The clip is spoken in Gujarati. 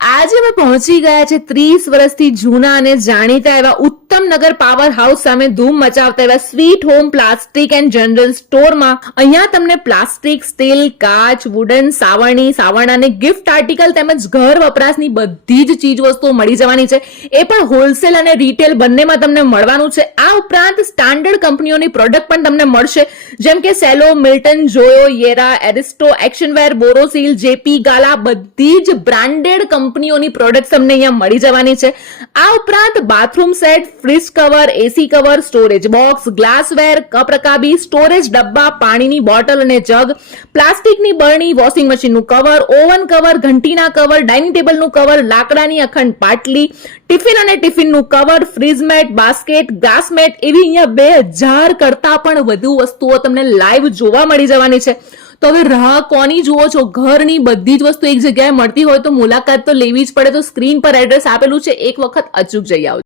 આજે અમે પહોંચી ગયા છે 30 વર્ષથી જૂના અને જાણીતા એવા ઉત્તમ નગર પાવર હાઉસ સામે ધૂમ મચાવતા એવા sweet home plastic and general સ્ટોરમાં. અહીંયા તમને પ્લાસ્ટિક, સ્ટીલ, કાચ, વુડન, સાવરણા અને ગિફ્ટ આર્ટિકલ તેમજ ઘર વપરાશની બધી જ ચીજ વસ્તુઓ મળી જવાની છે. એ પણ હોલસેલ અને રિટેલ બંનેમાં તમને મળવાનું છે. આ ઉપરાંત સ્ટાન્ડર્ડ કંપનીઓની પ્રોડક્ટ પણ તમને મળશે, જેમ કે સેલો, મિલ્ટન, જોયો, યેરા, એરિસ્ટો, એક્શનવેર, બોરોસિલ, જેપી, ગાલા, બધી જ બ્રાન્ડેડ કંપનીઓની પ્રોડક્ટ તમને અહીંયા મળી જવાની છે. આ ઉપરાંત bathroom set, fridge cover, AC cover, storage box, glassware, cup રકાબી, સ્ટોરેજ ડબ્બા, પાણીની બોટલ અને જગ, પ્લાસ્ટિકની બરણી, વોશિંગ મશીનનું કવર, ઓવન કવર, ઘંટીના કવર, ડાઇનિંગ ટેબલનું કવર, લાકડાની અખંડ પાટલી, ટિફિન અને ટિફિનનું cover, fridge mat, basket, glass mat, એવી અહીંયા 2000 કરતા પણ વધુ વસ્તુઓ તમને લાઈવ જોવા મળી જવાની છે. તો હવે રાહ કોની જુઓ છો? ઘરની બધી જ વસ્તુ એક જગ્યાએ મળતી હોય તો મુલાકાત તો લેવી જ પડે. તો સ્ક્રીન પર એડ્રેસ આપેલું છે, એક વખત અચૂક જઈ આવજો.